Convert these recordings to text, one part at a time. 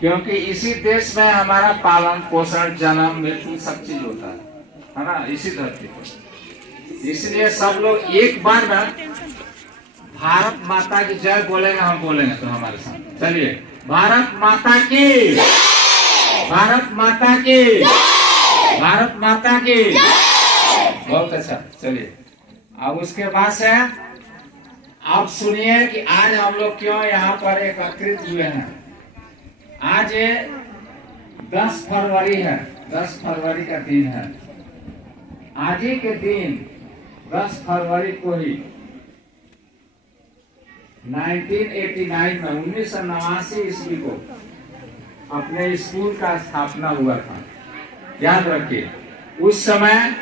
क्योंकि इसी देश में हमारा पालन पोषण जन्म मृत्यु सब चीज होता है ना, इसी धरती पर। इसलिए सब लोग एक बार में भारत माता की जय बोलेंगे, हम बोलेंगे तो हमारे साथ। चलिए, भारत माता की, भारत माता की, भारत माता की। बहुत अच्छा। चलिए, अब उसके बाद से आप सुनिए कि आज हम लोग क्यों यहाँ पर एकत्रित हुए हैं। आज 10 फरवरी है, 10 फरवरी का दिन है। आज ही के दिन 10 फरवरी को ही 1989 में 1989 ईस्वी को अपने स्कूल का स्थापना हुआ था। याद रखिए, उस समय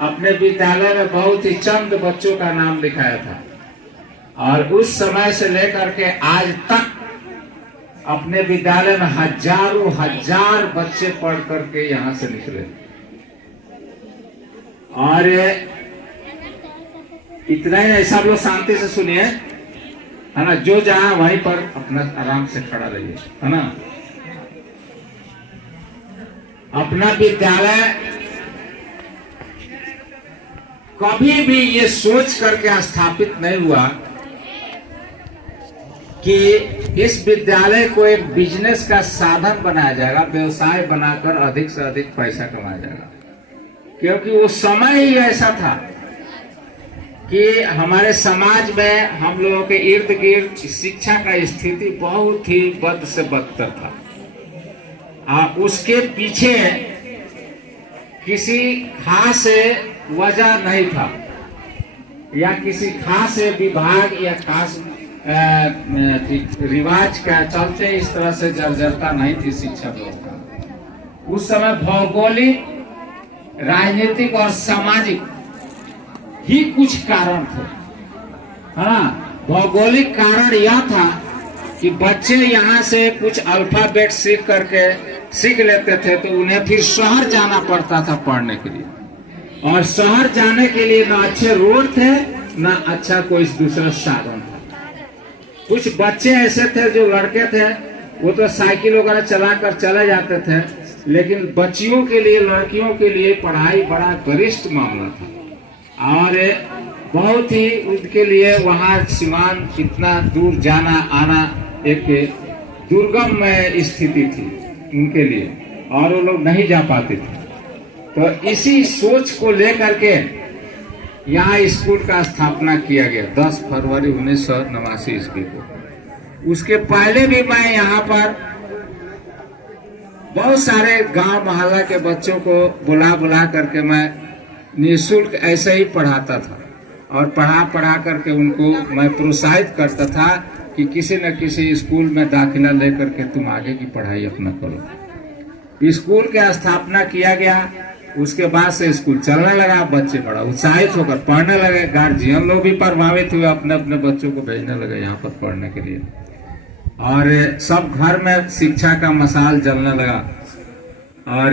अपने विद्यालय में बहुत ही चंद बच्चों का नाम लिखाया था, और उस समय से लेकर के आज तक अपने विद्यालय में हजारों हजार बच्चे पढ़ करके यहाँ से निकले। और इतना ही नहीं, सब लोग शांति से सुनिए, है ना। जो जहां वहीं पर अपना आराम से खड़ा रहिए, है ना। अपना विद्यालय कभी भी ये सोच करके स्थापित नहीं हुआ कि इस विद्यालय को एक बिजनेस का साधन बनाया जाएगा, व्यवसाय बनाकर अधिक से अधिक पैसा कमाया जाएगा। क्योंकि वो समय ही ऐसा था कि हमारे समाज में हम लोगों के इर्द गिर्द शिक्षा का स्थिति बहुत ही बद से बदतर था। उसके पीछे किसी खास वजह नहीं था, या किसी खास विभाग या खास रिवाज का चलते इस तरह से जर्जरता नहीं थी शिक्षा व्यवस्था। उस समय भौगोलिक, राजनीतिक और सामाजिक ही कुछ कारण थे, है ना। भौगोलिक कारण यह था कि बच्चे यहाँ से कुछ अल्फाबेट सीख लेते थे, तो उन्हें फिर शहर जाना पड़ता था पढ़ने के लिए, और शहर जाने के लिए ना अच्छे रोड थे ना अच्छा कोई दूसरा साधन था। कुछ बच्चे ऐसे थे, जो लड़के थे वो तो साइकिल वगैरह चलाकर चले जाते थे, लेकिन बच्चियों के लिए, लड़कियों के लिए पढ़ाई बड़ा गरिष्ठ मामला था, और बहुत ही उनके लिए वहाँ सीमान इतना दूर जाना आना एक दुर्गम स्थिति थी उनके लिए, और वो लोग नहीं जा पाते थे। तो इसी सोच को लेकर के यहाँ स्कूल का स्थापना किया गया 10 फरवरी 1989 ईस्वी को। उसके पहले भी मैं यहाँ पर बहुत सारे गांव मोहल्ला के बच्चों को बुला करके मैं निःशुल्क ऐसे ही पढ़ाता था, और पढ़ा करके उनको मैं प्रोत्साहित करता था कि किसी न किसी स्कूल में दाखिला लेकर के तुम आगे की पढ़ाई अपना करो। स्कूल का स्थापना किया गया, उसके बाद से स्कूल चलने लगा, बच्चे बड़ा उत्साहित होकर पढ़ने लगे, गार्जियन लोग भी प्रभावित हुए, अपने अपने बच्चों को भेजने लगे यहाँ पर पढ़ने के लिए, और सब घर में शिक्षा का मशाल जलने लगा। और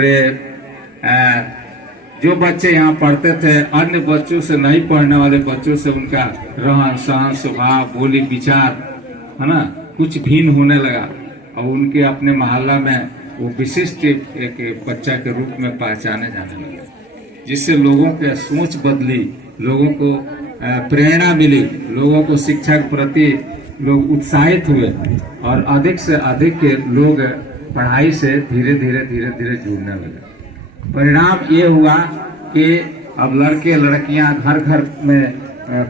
जो बच्चे यहाँ पढ़ते थे, अन्य बच्चों से, नहीं पढ़ने वाले बच्चों से उनका रहन सहन, स्वभाव, बोली, विचार, है ना, कुछ भिन्न होने लगा, और उनके अपने मोहल्ला में वो विशिष्ट एक बच्चा के रूप में पहचाने जाने लगे, जिससे लोगों के सोच बदली, लोगों को प्रेरणा मिली, लोगों को शिक्षा के प्रति लोग उत्साहित हुए, और अधिक से अधिक लोग पढ़ाई से धीरे धीरे जुड़ने लगे। परिणाम ये हुआ कि अब लड़के लड़कियां घर घर में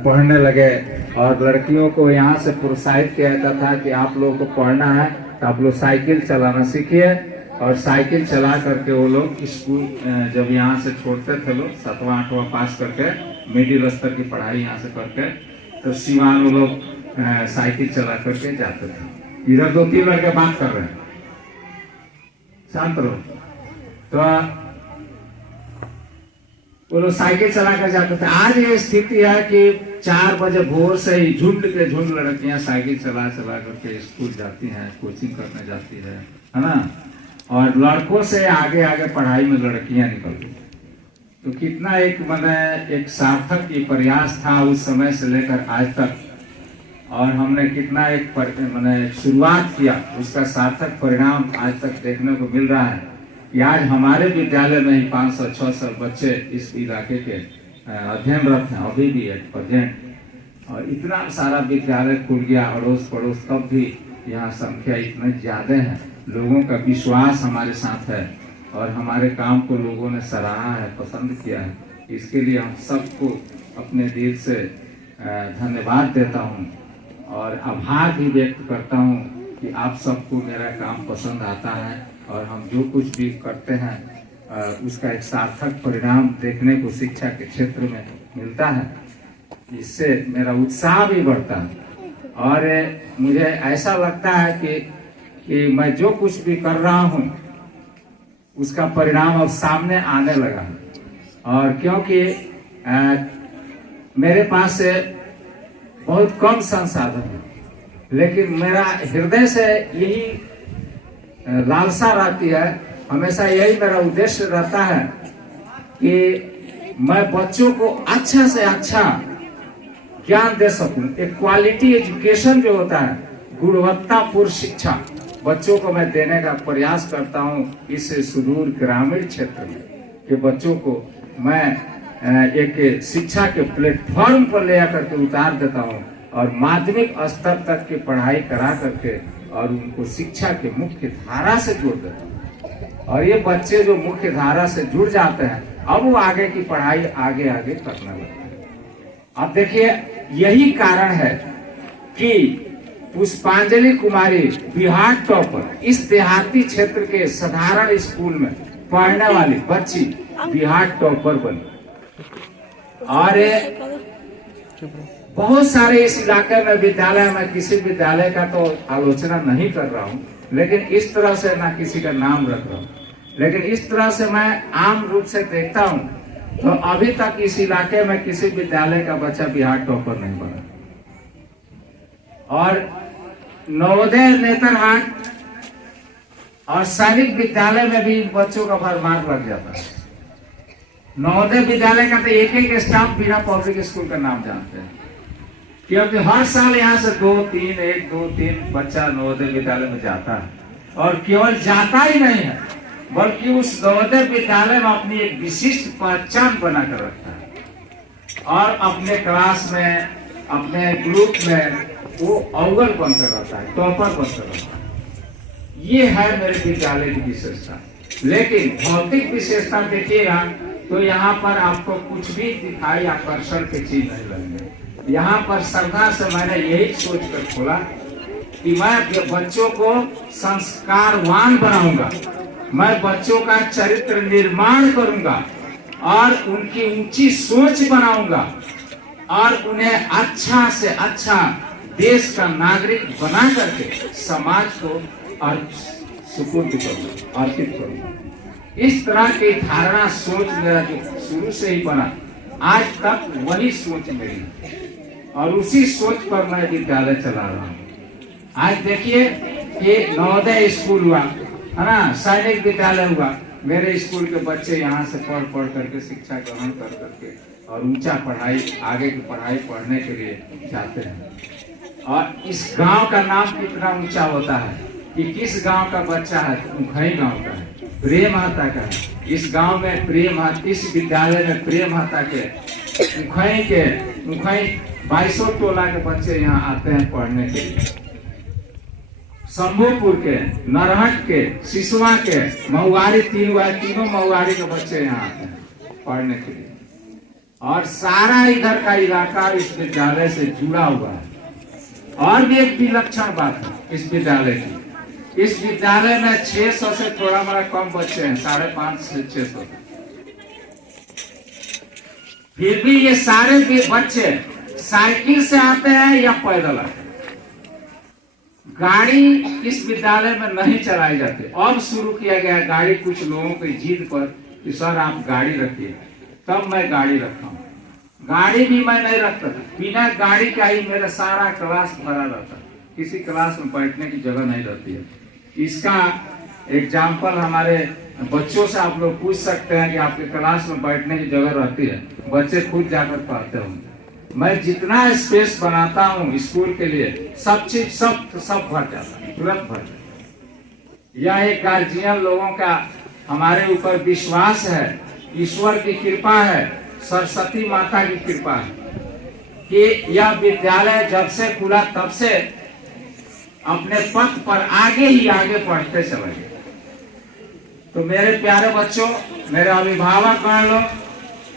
पढ़ने लगे, और लड़कियों को यहाँ से प्रोत्साहित किया जाता था कि आप लोगों को पढ़ना है तो आप लोग साइकिल चलाना सीखिए, और साइकिल चला करके वो लोग स्कूल जब यहाँ से छोड़ते थे, लोग 7वां 8वां पास करके मिडिल स्तर की पढ़ाई यहाँ से करके, तो सिवान वो लोग साइकिल चला करके जाते थे। इधर 2-3 लड़के बात कर रहे हैं, शांत रहो। तो वो लोग साइकिल चला कर जाते थे। आज ये स्थिति है कि 4 बजे भोर से ही झुंड के झुंड लड़कियां साइकिल चला करके स्कूल जाती हैं, कोचिंग करने जाती है ना, और लड़कों से आगे आगे पढ़ाई में लड़कियां निकलती। तो कितना एक सार्थक ये प्रयास था उस समय से लेकर आज तक। और हमने कितना एक मैंने शुरुआत किया, उसका सार्थक परिणाम आज तक देखने को मिल रहा है कि आज हमारे विद्यालय में ही 500-600 बच्चे इस इलाके के अध्ययनरत हैं, अभी भी अध्ययन, और इतना सारा विद्यालय खुल गया अड़ोस पड़ोस, तब भी यहाँ संख्या इतनी ज्यादा है। लोगों का विश्वास हमारे साथ है और हमारे काम को लोगों ने सराहा है, पसंद किया है। इसके लिए हम सबको अपने दिल से धन्यवाद देता हूँ और आभार भी व्यक्त करता हूँ कि आप सबको मेरा काम पसंद आता है और हम जो कुछ भी करते हैं उसका एक सार्थक परिणाम देखने को शिक्षा के क्षेत्र में मिलता है। इससे मेरा उत्साह भी बढ़ता है और मुझे ऐसा लगता है कि मैं जो कुछ भी कर रहा हूँ उसका परिणाम अब सामने आने लगा है। और क्योंकि मेरे पास बहुत कम संसाधन है, लेकिन मेरा हृदय से यही लालसा रहती है, हमेशा यही मेरा उद्देश्य रहता है कि मैं बच्चों को अच्छा से अच्छा ज्ञान दे सकूं। एक क्वालिटी एजुकेशन जो होता है, गुणवत्तापूर्ण शिक्षा बच्चों को मैं देने का प्रयास करता हूं इस सुदूर ग्रामीण क्षेत्र में, कि बच्चों को मैं एक शिक्षा के प्लेटफॉर्म पर ले आकर के उतार देता हूं और माध्यमिक स्तर तक की पढ़ाई करा करके और उनको शिक्षा के मुख्य धारा से जोड़ देता हूं। और ये बच्चे जो मुख्य धारा से जुड़ जाते हैं, अब वो आगे की पढ़ाई आगे आगे करने लगते हैं। अब देखिए, यही कारण है कि पुष्पांजलि कुमारी बिहार टॉपर, इस देहाती क्षेत्र के साधारण स्कूल में पढ़ने वाली बच्ची बिहार टॉपर बनी। और बहुत सारे इस इलाके में विद्यालय में, किसी विद्यालय का तो आलोचना नहीं कर रहा हूँ, लेकिन इस तरह से ना किसी का नाम रख रहा हूँ, लेकिन इस तरह से मैं आम रूप से देखता हूँ तो अभी तक इस इलाके में किसी विद्यालय का बच्चा बिहार टॉपर नहीं बना। और नवोदय, नेतरहाट और सैनिक विद्यालय में भी बच्चों का भरमार लग जाता है। नवोदय विद्यालय का तो एक स्टाफ बिना पब्लिक स्कूल का नाम जानते हैं, क्योंकि हर साल यहाँ से 2-3 बच्चा नवोदय विद्यालय में जाता है। और केवल जाता ही नहीं है, बल्कि उस नवोदय विद्यालय में अपनी एक विशिष्ट पहचान बनाकर रखता है और अपने क्लास में, अपने ग्रुप में वो अव्वल बनकर रहता है, टॉपर बनकर रहता है। ये है मेरे विद्यालय की विशेषता। लेकिन भौतिक विशेषता देखिएगा तो यहाँ पर आपको कुछ भी दिखाई आकर्षण की चीज नहीं लगेगी। यहाँ पर श्रद्धा से मैंने यही सोच कर खोला कि मैं बच्चों को संस्कारवान बनाऊंगा, मैं बच्चों का चरित्र निर्माण करूंगा और उनकी ऊंची सोच बनाऊंगा और उन्हें अच्छा से अच्छा देश का नागरिक बना करके समाज को सुपुर्द करूंगा, अर्पित करूंगा। इस तरह की धारणा, सोच मेरा जो शुरू से ही बना, आज तक वही सोच मेरी और उसी सोच पर मैं विद्यालय चला रहा हूँ। आज देखिए कि नवोदय स्कूल हुआ है ना, सैनिक विद्यालय हुआ, मेरे स्कूल के बच्चे यहाँ से पढ़ करके शिक्षा ग्रहण कर करके और ऊंचा पढ़ाई, आगे की पढ़ाई पढ़ने के लिए जाते हैं। और इस गांव का नाम कितना ऊंचा होता है कि किस गांव का बच्चा है, उखई गांव का है, प्रेम महता का है। इस गांव में प्रेम, इस विद्यालय में प्रेम महता के उखई 2200 टोला के बच्चे यहाँ आते हैं पढ़ने के लिए। शंभूपुर के, नरहट के, सिसवा के, महुआरी, तीनों महुआरी के बच्चे यहाँ आते हैं पढ़ने के लिए। और सारा इधर का इलाका इस विद्यालय से जुड़ा हुआ है। और भी एक विलक्षण बात है इस विद्यालय की, इस विद्यालय में 600 से थोड़ा मोड़ा कम बच्चे हैं, 550 से 600। फिर भी ये सारे भी बच्चे साइकिल से आते हैं या पैदल आते हैं। गाड़ी इस विद्यालय में नहीं चलाई जाती। अब शुरू किया गया गाड़ी, कुछ लोगों की जिद पर कि सर आप गाड़ी रखिए, तब मैं गाड़ी रखा हूँ। गाड़ी भी मैं नहीं रखता था, बिना गाड़ी का ही मेरा सारा क्लास भरा रहता, किसी क्लास में बैठने की जगह नहीं रहती है। इसका एग्जाम्पल हमारे बच्चों से आप लोग पूछ सकते हैं कि आपके क्लास में बैठने की जगह रहती है, बच्चे खुद जाकर पढ़ते होंगे। मैं जितना स्पेस बनाता हूँ स्कूल के लिए सब चीज सब भर जाता है, तुरंत भर जाता है। यह एक गार्जियन लोगों का हमारे ऊपर विश्वास है, ईश्वर की कृपा है, सरस्वती माता की कृपा है कि यह विद्यालय जब से खुला तब से अपने पथ पर आगे ही आगे बढ़ते चले गए। तो मेरे प्यारे बच्चों, मेरे अभिभावक गण लोग,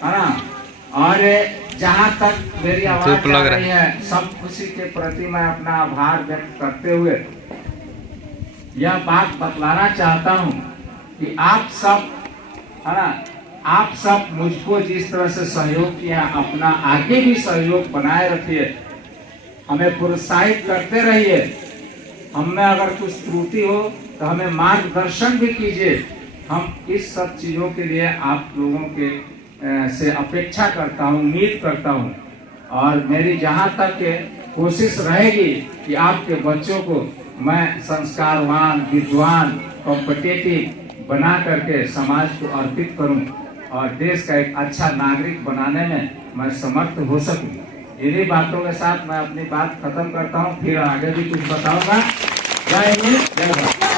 है ना, और जहाँ तक मेरी आवाज आ रही है, सब खुशी के प्रति मैं अपना आभार व्यक्त करते हुए यह बात बतलाना चाहता हूँ कि आप सब, है ना, आप सब मुझको जिस तरह से सहयोग किया, अपना आगे भी सहयोग बनाए रखिए, हमें प्रोत्साहित करते रहिए। हमें अगर कुछ त्रुटि हो तो हमें मार्गदर्शन भी कीजिए। हम इस सब चीजों के लिए आप लोगों के से अपेक्षा करता हूँ, उम्मीद करता हूँ, और मेरी जहाँ तक कोशिश रहेगी कि आपके बच्चों को मैं संस्कारवान, विद्वान, कॉम्पिटिटिव बना करके समाज को अर्पित करूं और देश का एक अच्छा नागरिक बनाने में मैं समर्थ हो सकूं। इन्हीं बातों के साथ मैं अपनी बात खत्म करता हूं, फिर आगे भी कुछ बताऊंगा। जय हिंद, जय भारत।